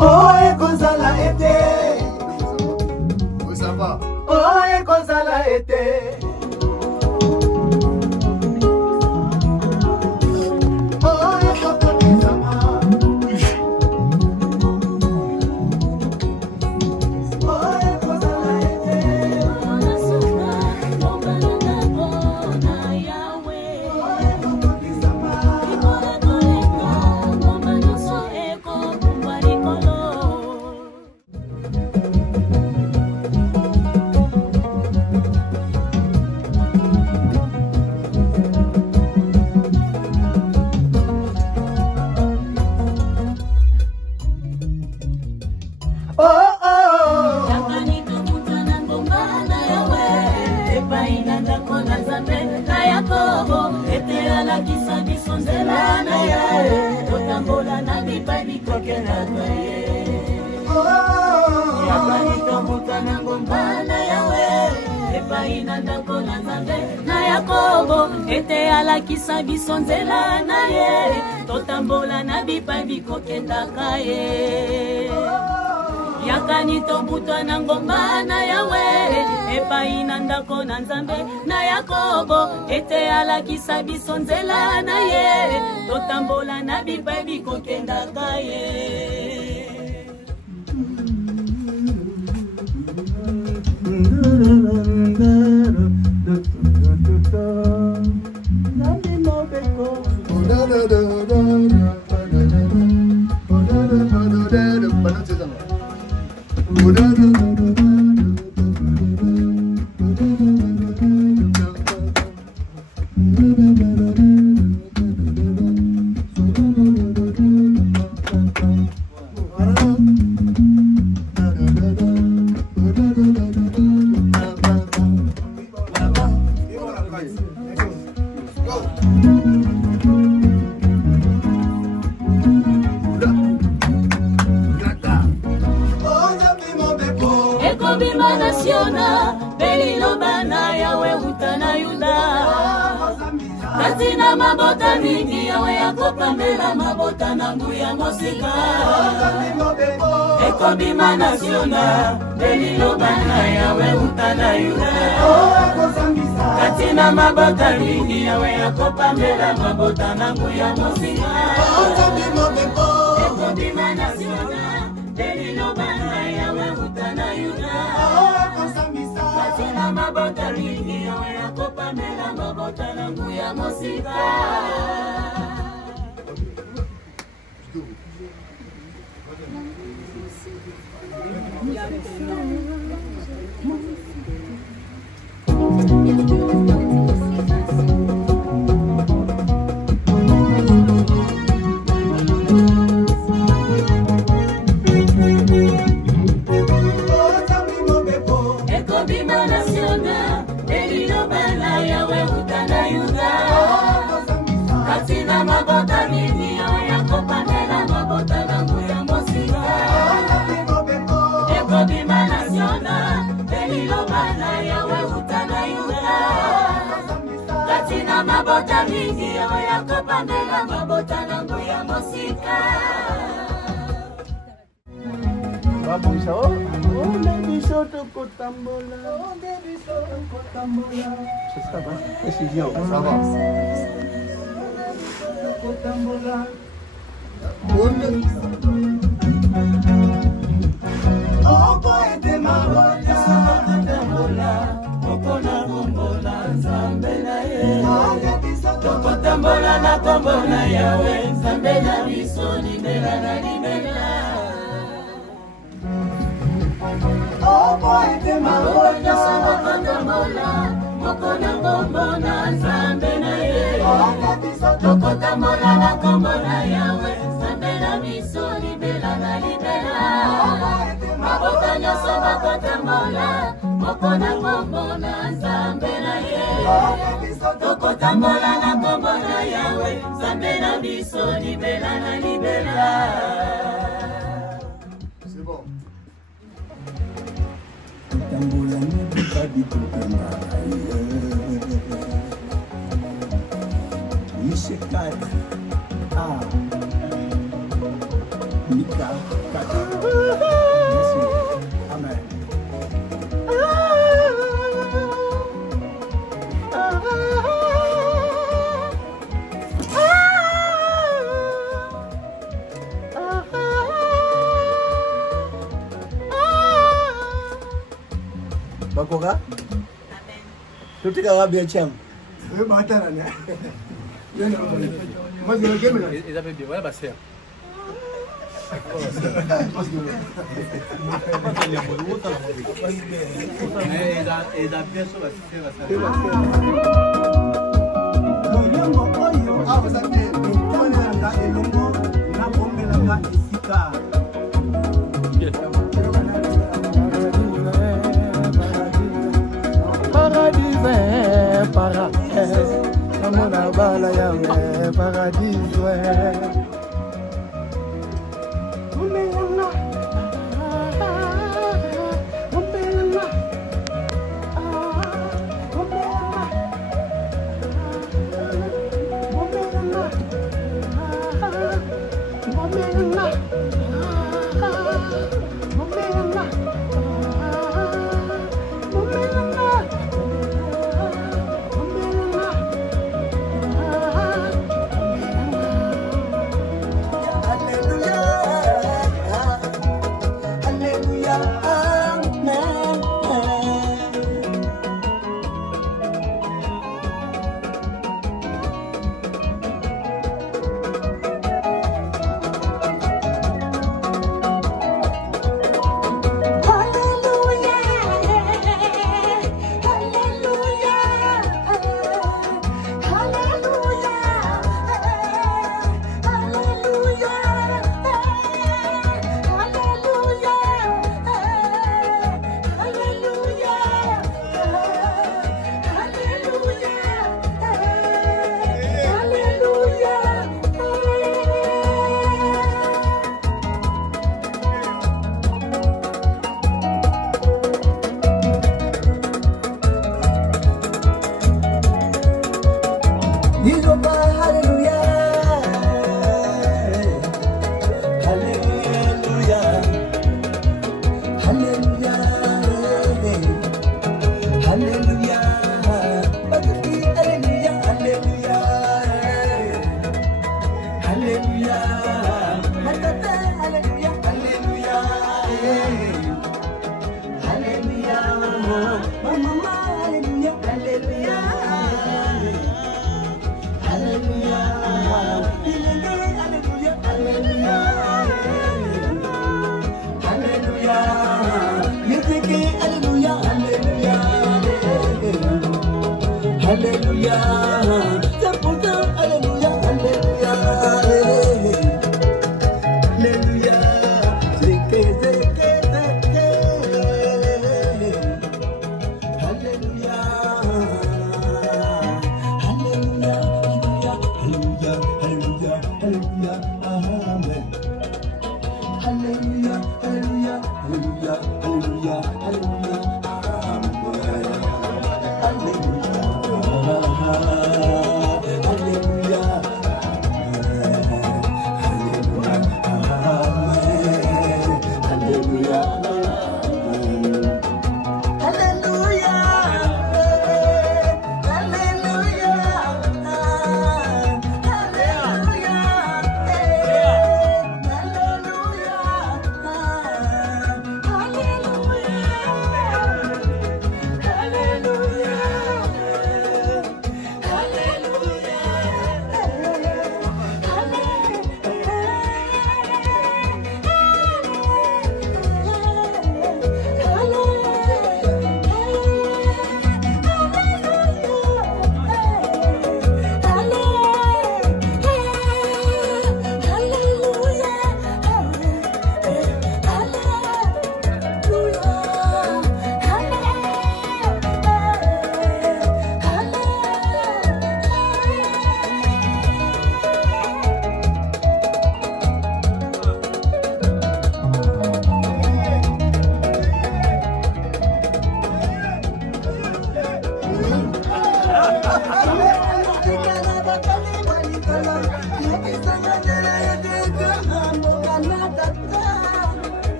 Oh, ekozala ete. Oui, ça va. Oh, ekozala ete. Ete alakisa biso nzela na ye totambola na bipai kokendaka ye yakani tobutwa na ngomba na yawe epai na ndako na nzambe na Yakobo ete alakisa biso nzela na ye totambola na bipai kokendaka ye Katina mabota mingi yawe yakopambela mabota nangu ya mosika ekobima nasiona belilobana yawe utana yuda Katina mabota mingi yawe yakopambela mabota nangu ya mosika ekobima nasiona belilobana yawe utana yuda Katina mabota mingi yawe yakopambela mabota nangu ya mosika Katina mabota mingi yawe yakopambela mabota nangu ya mosika ekobima nasiona belilobana yawe utana yuda Katina mabota mingi yawe yakopambela mabota nangu ya mosika Babusha, oh baby so tokotambola, oh baby so tokotambola. Ça va, c'est bien, ça va. Tokotambola. Oh poete mabota, tokotambola, okona kombola nzambe na ye. Tokotambola na kombola yawe, nzambe na biso libela na libela. Oh boy, te mabola, tokotambola, mokona kombola nzambe na ye. Tokotambola na kombola yawe, nzambe na biso libela na libela. Mabota nyonso bakotambola, mokona kombola nzambe na ye. Tokotambola na kombola yawe, nzambe na biso libela na libela. Tambola n'ebikadi kokanga Misekai Mika Amen. Bakoka? Tutika wabi ya chama. Wewe bahatana ne. Yeye mazi ya game. Ils avaient bien, voilà, bah c'est.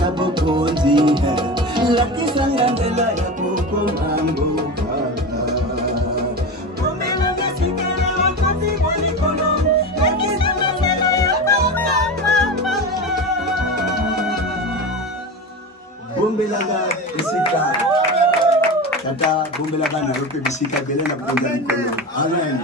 na bokonzi lakisanga nzela ya kokoma mboka omela ngesikele wakozi bolikolo lakisanga nzela ya kokoma mboka bombelanga esika tata bombela bana rope bisika bele na ponda likolo amen